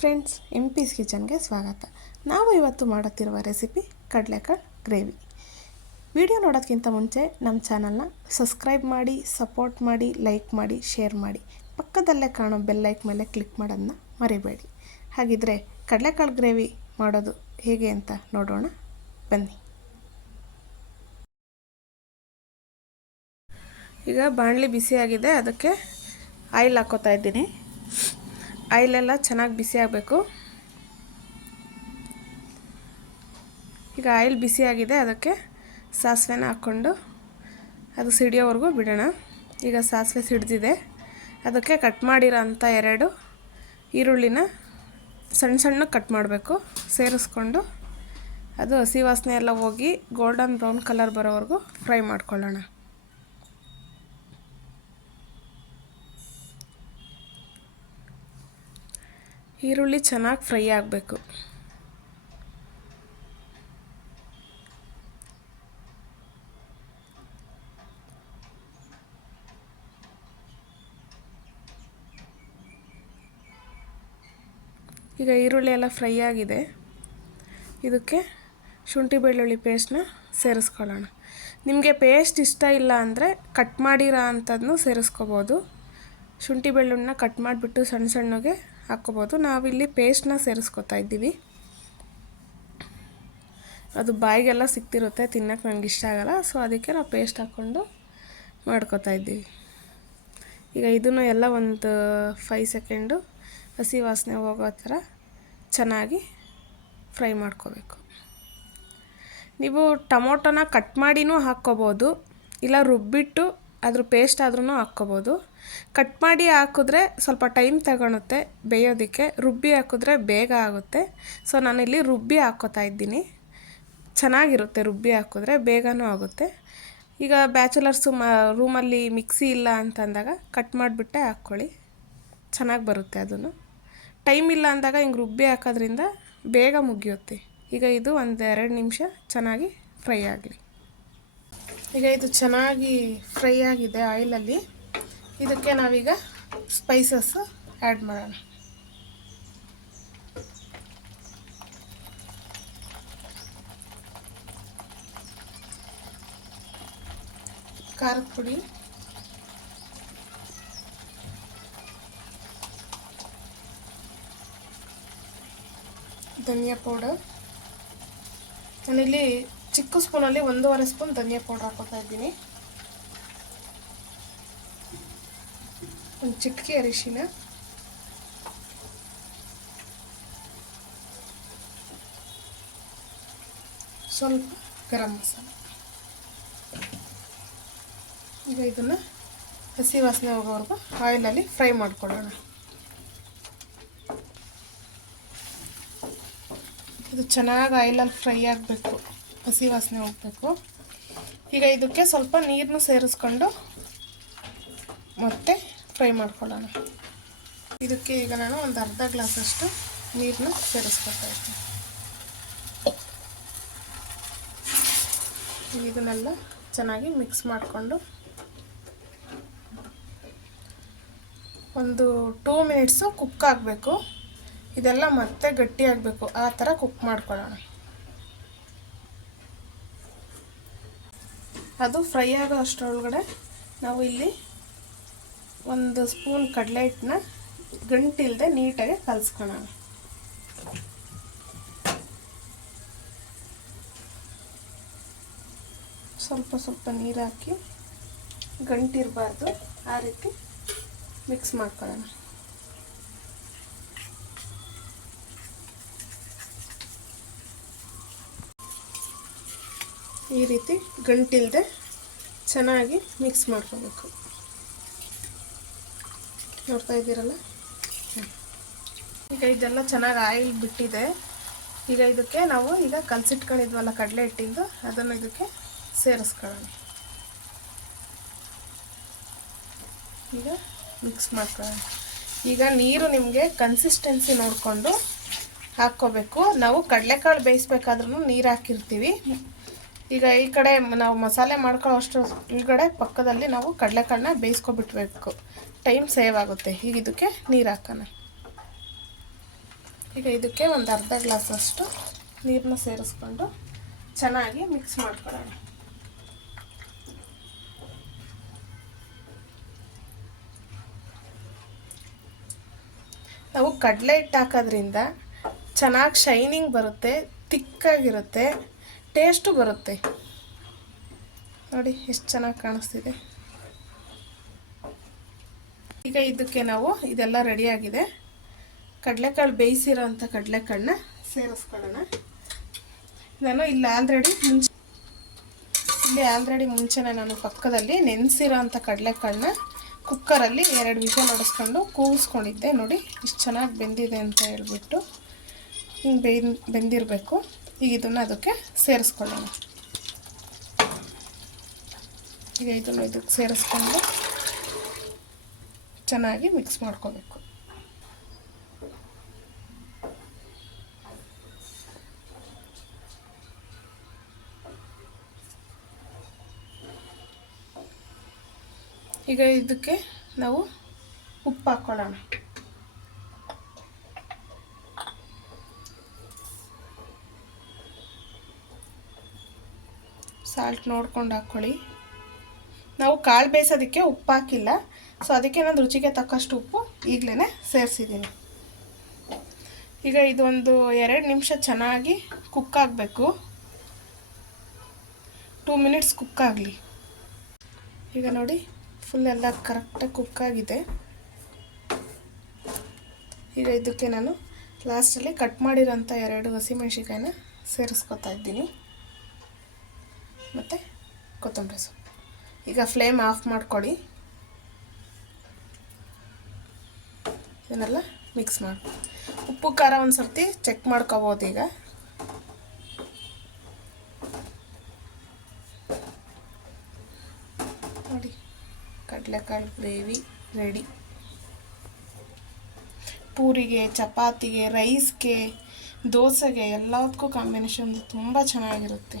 Friends, MP's ಕಿಚನ್ಗೆ ಸ್ವಾಗತ. ನಾವು ಇವತ್ತು ಮಾಡುತ್ತಿರುವ ರೆಸಿಪಿ ಕಡಲೆಕಾಳು ಗ್ರೇವಿ. ವಿಡಿಯೋ ನೋಡೋದಕ್ಕಿಂತ ಮುಂಚೆ ನಮ್ಮ ಚಾನಲ್ನ ಸಬ್ಸ್ಕ್ರೈಬ್ ಮಾಡಿ, ಸಪೋರ್ಟ್ ಮಾಡಿ, ಲೈಕ್ ಮಾಡಿ, ಶೇರ್ ಮಾಡಿ. ಪಕ್ಕದಲ್ಲೇ ಕಾಣೋ ಬೆಲ್ ಲೈಕ್ ಮೇಲೆ ಕ್ಲಿಕ್ ಮಾಡೋದನ್ನ ಮರಿಬೇಡಿ. ಹಾಗಿದ್ರೆ ಕಡಲೆಕಾಳು ಗ್ರೇವಿ ಮಾಡೋದು ಹೇಗೆ ಅಂತ ನೋಡೋಣ ಬನ್ನಿ. ಈಗ ಬಾಣಲಿ ಬಿಸಿಯಾಗಿದೆ, ಅದಕ್ಕೆ ಆಯಿಲ್ ಹಾಕೋತಾ ಇದ್ದೀನಿ. ಆಯಿಲೆಲ್ಲ ಚೆನ್ನಾಗಿ ಬಿಸಿ ಆಗಬೇಕು. ಈಗ ಆಯಿಲ್ ಬಿಸಿಯಾಗಿದೆ, ಅದಕ್ಕೆ ಸಾಸಿವೆನ ಹಾಕ್ಕೊಂಡು ಅದು ಸಿಡಿಯೋವರೆಗೂ ಬಿಡೋಣ. ಈಗ ಸಾಸಿವೆ ಸಿಡಿದಿದೆ, ಅದಕ್ಕೆ ಕಟ್ ಮಾಡಿರೋ ಅಂಥ 2 ಈರುಳ್ಳಿನ ಸಣ್ಣ ಸಣ್ಣ ಕಟ್ ಮಾಡಬೇಕು. ಸೇರಿಸ್ಕೊಂಡು ಅದು ಹಸಿ ವಾಸನೆ ಎಲ್ಲ ಹೋಗಿ ಗೋಲ್ಡನ್ ಬ್ರೌನ್ ಕಲರ್ ಬರೋವರೆಗೂ ಫ್ರೈ ಮಾಡ್ಕೊಳ್ಳೋಣ. ಈರುಳ್ಳಿ ಚೆನ್ನಾಗಿ ಫ್ರೈ ಆಗಬೇಕು. ಈಗ ಈರುಳ್ಳಿ ಎಲ್ಲ ಫ್ರೈ ಆಗಿದೆ, ಇದಕ್ಕೆ ಶುಂಠಿ ಬೆಳ್ಳುಳ್ಳಿ ಪೇಸ್ಟ್ನ ಸೇರಿಸ್ಕೊಳ್ಳೋಣ. ನಿಮಗೆ ಪೇಸ್ಟ್ ಇಷ್ಟ ಇಲ್ಲ ಅಂದರೆ ಕಟ್ ಮಾಡಿರೋ ಅಂಥದ್ದನ್ನು ಸೇರಿಸ್ಕೋಬೋದು. ಶುಂಠಿ ಬೆಳ್ಳುಳ್ಳಿನ ಕಟ್ ಮಾಡಿಬಿಟ್ಟು ಸಣ್ಣ ಸಣ್ಣಗೆ ಹಾಕ್ಕೋಬೋದು. ನಾವಿಲ್ಲಿ ಪೇಸ್ಟ್ನ ಸೇರಿಸ್ಕೊತಾ ಇದ್ದೀವಿ. ಅದು ಬಾಯಿಗೆಲ್ಲ ಸಿಕ್ತಿರುತ್ತೆ, ತಿನ್ನೋಕ್ಕೆ ನನಗೆ ಇಷ್ಟ ಆಗಲ್ಲ, ಸೊ ಅದಕ್ಕೆ ನಾವು ಪೇಸ್ಟ್ ಹಾಕ್ಕೊಂಡು ಮಾಡ್ಕೊತಾ ಇದ್ದೀವಿ. ಈಗ ಇದನ್ನು ಎಲ್ಲ ಒಂದು 5 ಸೆಕೆಂಡು ಹಸಿ ವಾಸನೆ ಹೋಗೋ ಥರ ಚೆನ್ನಾಗಿ ಫ್ರೈ ಮಾಡ್ಕೋಬೇಕು. ನೀವು ಟೊಮೊಟೊನ ಕಟ್ ಮಾಡಿನೂ ಹಾಕ್ಕೋಬೋದು, ಇಲ್ಲ ರುಬ್ಬಿಟ್ಟು ಅದ್ರ ಪೇಸ್ಟ್ ಆದ್ರೂ ಹಾಕ್ಕೋಬೋದು. ಕಟ್ ಮಾಡಿ ಹಾಕಿದ್ರೆ ಸ್ವಲ್ಪ ಟೈಮ್ ತಗೊಳುತ್ತೆ ಬೇಯೋದಕ್ಕೆ, ರುಬ್ಬಿ ಹಾಕಿದ್ರೆ ಬೇಗ ಆಗುತ್ತೆ. ಸೊ ನಾನಿಲ್ಲಿ ರುಬ್ಬಿ ಹಾಕ್ಕೋತಾ ಇದ್ದೀನಿ. ಚೆನ್ನಾಗಿರುತ್ತೆ ರುಬ್ಬಿ ಹಾಕಿದ್ರೆ, ಬೇಗನೂ ಆಗುತ್ತೆ. ಈಗ ಬ್ಯಾಚುಲರ್ಸು ರೂಮಲ್ಲಿ ಮಿಕ್ಸಿ ಇಲ್ಲ ಅಂತಂದಾಗ ಕಟ್ ಮಾಡಿಬಿಟ್ಟೆ ಹಾಕ್ಕೊಳ್ಳಿ, ಚೆನ್ನಾಗಿ ಬರುತ್ತೆ. ಅದನ್ನು ಟೈಮ್ ಇಲ್ಲ ಅಂದಾಗ ಹಿಂಗೆ ರುಬ್ಬಿ ಹಾಕೋದ್ರಿಂದ ಬೇಗ ಮುಗಿಯುತ್ತೆ. ಈಗ ಇದು ಒಂದು 2 ನಿಮಿಷ ಚೆನ್ನಾಗಿ ಫ್ರೈ ಆಗಲಿ. ಈಗ ಇದು ಚೆನ್ನಾಗಿ ಫ್ರೈ ಆಗಿದೆ ಆಯಿಲಲ್ಲಿ. ಇದಕ್ಕೆ ನಾವೀಗ ಸ್ಪೈಸಸ್ ಆ್ಯಡ್ ಮಾಡೋಣ. ಖಾರದ ಪುಡಿ, ಧನಿಯಾ ಪೌಡರ್. ನಾನಿಲ್ಲಿ ಚಿಕ್ಕ ಸ್ಪೂನಲ್ಲಿ 1.5 ಸ್ಪೂನ್ ಧನಿಯಾ ಪೌಡರ್ ಹಾಕೋತಾ ಇದ್ದೀನಿ. ಒಂದು ಚಿಟಿಕೆ ಅರಿಶಿನ, ಸ್ವಲ್ಪ ಗರಂ ಮಸಾಲ. ಈಗ ಇದನ್ನು ಹಸಿ ವಾಸನೆ ಹೋಗೋವರೆಗೂ ಆಯಿಲಲ್ಲಿ ಫ್ರೈ ಮಾಡ್ಕೊಳ್ಳೋಣ. ಇದು ಚೆನ್ನಾಗಿ ಆಯಿಲಲ್ಲಿ ಫ್ರೈ ಆಗಬೇಕು, ಹಸಿ ವಾಸನೆ ಹೋಗಬೇಕು. ಈಗ ಇದಕ್ಕೆ ಸ್ವಲ್ಪ ನೀರನ್ನು ಸೇರಿಸ್ಕೊಂಡು ಮತ್ತೆ ಫ್ರೈ ಮಾಡ್ಕೊಳ್ಳೋಣ. ಇದಕ್ಕೆ ಈಗ ನಾನು ಒಂದು ಅರ್ಧ ಗ್ಲಾಸಷ್ಟು ನೀರನ್ನ ಸೇರಿಸ್ಕೊತಾ ಇದ್ದೀನಿ. ಇದನ್ನೆಲ್ಲ ಚೆನ್ನಾಗಿ ಮಿಕ್ಸ್ ಮಾಡಿಕೊಂಡು ಒಂದು 2 ಮಿನಿಟ್ಸು ಕುಕ್ ಆಗಬೇಕು. ಇದೆಲ್ಲ ಮತ್ತೆ ಗಟ್ಟಿ ಆಗಬೇಕು, ಆ ಥರ ಕುಕ್ ಮಾಡ್ಕೊಳ್ಳೋಣ. ಅದು ಫ್ರೈ ಆಗೋ ಅಷ್ಟರೊಳಗಡೆ ನಾವು ಇಲ್ಲಿ 1 ಸ್ಪೂನ್ ಕಡಲೆ ಹಿಟ್ಟನ್ನ ಗಂಟಿಲ್ಲದೆ ನೀಟಾಗಿ ಕಲಿಸ್ಕೊಳ್ಳೋಣ. ಸ್ವಲ್ಪ ಸ್ವಲ್ಪ ನೀರು ಹಾಕಿ ಗಂಟಿರಬಾರ್ದು, ಆ ರೀತಿ ಮಿಕ್ಸ್ ಮಾಡ್ಕೊಳ್ಳೋಣ. ಈ ರೀತಿ ಗಂಟಿಲ್ಲದೆ ಚೆನ್ನಾಗಿ ಮಿಕ್ಸ್ ಮಾಡ್ಕೋಬೇಕು. ನೋಡ್ತಾ ಇದ್ದೀರಲ್ಲ, ಈಗ ಇದೆಲ್ಲ ಚೆನ್ನಾಗಿ ಆಯಿಲ್ ಬಿಟ್ಟಿದೆ. ಈಗ ಇದಕ್ಕೆ ನಾವು ಈಗ ಕಲಸಿಟ್ಕೊಂಡಿದ್ವಲ್ಲ ಕಡಲೆ ಹಿಟ್ಟಿಂದು, ಅದನ್ನು ಇದಕ್ಕೆ ಸೇರಿಸ್ಕೊಳ್ಳೋಣ. ಈಗ ಮಿಕ್ಸ್ ಮಾಡ್ಕೊಳ್ಳೋಣ. ಈಗ ನೀರು ನಿಮಗೆ ಕನ್ಸಿಸ್ಟೆನ್ಸಿ ನೋಡಿಕೊಂಡು ಹಾಕ್ಕೋಬೇಕು. ನಾವು ಕಡಲೆಕಾಳು ಬೇಯಿಸ್ಬೇಕಾದ್ರೂ ನೀರು ಹಾಕಿರ್ತೀವಿ. ಈಗ ಈ ಕಡೆ ನಾವು ಮಸಾಲೆ ಮಾಡ್ಕೊಳ್ಳೋ ಅಷ್ಟು ಒಳಗಡೆ ಪಕ್ಕದಲ್ಲಿ ನಾವು ಕಡಲೆಕಾಳನ್ನ ಬೇಯಿಸ್ಕೊಬಿಟ್ಬೇಕು, ಟೈಮ್ ಸೇವ್ ಆಗುತ್ತೆ. ಈಗ ಇದಕ್ಕೆ ನೀರು ಹಾಕೋಣ. ಈಗ ಇದಕ್ಕೆ ಒಂದು ಅರ್ಧ ಗ್ಲಾಸಷ್ಟು ನೀರನ್ನ ಸೇರಿಸ್ಕೊಂಡು ಚೆನ್ನಾಗಿ ಮಿಕ್ಸ್ ಮಾಡ್ಕೊಳ್ಳೋಣ. ನಾವು ಕಡಲೆ ಹಿಟ್ಟು ಹಾಕೋದ್ರಿಂದ ಚೆನ್ನಾಗಿ ಶೈನಿಂಗ್ ಬರುತ್ತೆ, ತಿಕ್ಕಾಗಿರುತ್ತೆ, ಟೇಸ್ಟು ಬರುತ್ತೆ. ನೋಡಿ ಎಷ್ಟು ಚೆನ್ನಾಗಿ ಕಾಣಿಸ್ತಿದೆ. ಈಗ ಇದಕ್ಕೆ ನಾವು ಇದೆಲ್ಲ ರೆಡಿಯಾಗಿದೆ. ಕಡಲೆಕಾಳು ಬೇಯಿಸಿರೋ ಅಂಥ ಕಡಲೆಕಾಳನ್ನ ಸೇರಿಸ್ಕೊಳ್ಳೋಣ. ನಾನು ಆಲ್ರೆಡಿ ಮುಂಚೆನೇ ನಾನು ಪಕ್ಕದಲ್ಲಿ ನೆನೆಸಿರೋ ಅಂಥ ಕಡಲೆಕಾಳನ್ನ ಕುಕ್ಕರಲ್ಲಿ 2 ವಿಷಲ್ ಹೊಡೆಸ್ಕೊಂಡು ಕೂಗಿಸ್ಕೊಂಡಿದ್ದೆ. ನೋಡಿ ಇಷ್ಟು ಚೆನ್ನಾಗಿ ಬೆಂದಿದೆ ಅಂತ ಹೇಳ್ಬಿಟ್ಟು ಹಿಂಗೆ ಬೆಂದಿರಬೇಕು. ಈಗ ಇದನ್ನು ಅದಕ್ಕೆ ಸೇರಿಸ್ಕೊಳ್ಳೋಣ. ಈಗ ಇದಕ್ಕೆ ಸೇರಿಸ್ಕೊಂಡು ಚೆನ್ನಾಗಿ ಮಿಕ್ಸ್ ಮಾಡ್ಕೋಬೇಕು. ಈಗ ಇದಕ್ಕೆ ನಾವು ಉಪ್ಪು ಹಾಕ್ಕೊಳ್ಳೋಣ. ಸಾಲ್ಟ್ ನೋಡ್ಕೊಂಡು ಹಾಕ್ಕೊಳ್ಳಿ. ನಾವು ಕಾಳು ಬೇಯಿಸೋದಕ್ಕೆ ಉಪ್ಪು ಹಾಕಿಲ್ಲ, ಸೊ ಅದಕ್ಕೆ ನಾನು ರುಚಿಗೆ ತಕ್ಕಷ್ಟು ಉಪ್ಪು ಈಗಲೇ ಸೇರಿಸಿದ್ದೀನಿ. ಈಗ ಇದೊಂದು 2 ನಿಮಿಷ ಚೆನ್ನಾಗಿ ಕುಕ್ ಆಗಬೇಕು. 2 ಮಿನಿಟ್ಸ್ ಕುಕ್ ಆಗಲಿ. ಈಗ ನೋಡಿ ಫುಲ್ ಎಲ್ಲ ಕರೆಕ್ಟಾಗಿ ಕುಕ್ ಆಗಿದೆ. ಈಗ ಇದಕ್ಕೆ ನಾನು ಲಾಸ್ಟಲ್ಲಿ ಕಟ್ ಮಾಡಿರೋಂಥ 2 ಹಸಿಮೆಣ್ಸಿಕಾಯಿನ ಸೇರಿಸ್ಕೊತಾ ಇದ್ದೀನಿ, ಮತ್ತು ಕೊತ್ತಂಬರಿ ಸೊಪ್ಪು. ಈಗ ಫ್ಲೇಮ್ ಆಫ್ ಮಾಡ್ಕೊಳ್ಳಿ. ಇದನ್ನೆಲ್ಲ ಮಿಕ್ಸ್ ಮಾಡಿ ಉಪ್ಪು ಖಾರ ಒಂದು ಸರ್ತಿ ಚೆಕ್ ಮಾಡ್ಕೋಬೋದು. ಈಗ ನೋಡಿ ಕಡಲೆಕಾಳು ಗ್ರೇವಿ ರೆಡಿ. ಪೂರಿಗೆ, ಚಪಾತಿಗೆ, ರೈಸ್ಗೆ, ದೋಸೆಗೆ ಎಲ್ಲದಕ್ಕೂ ಕಾಂಬಿನೇಷನ್ ತುಂಬ ಚೆನ್ನಾಗಿರುತ್ತೆ.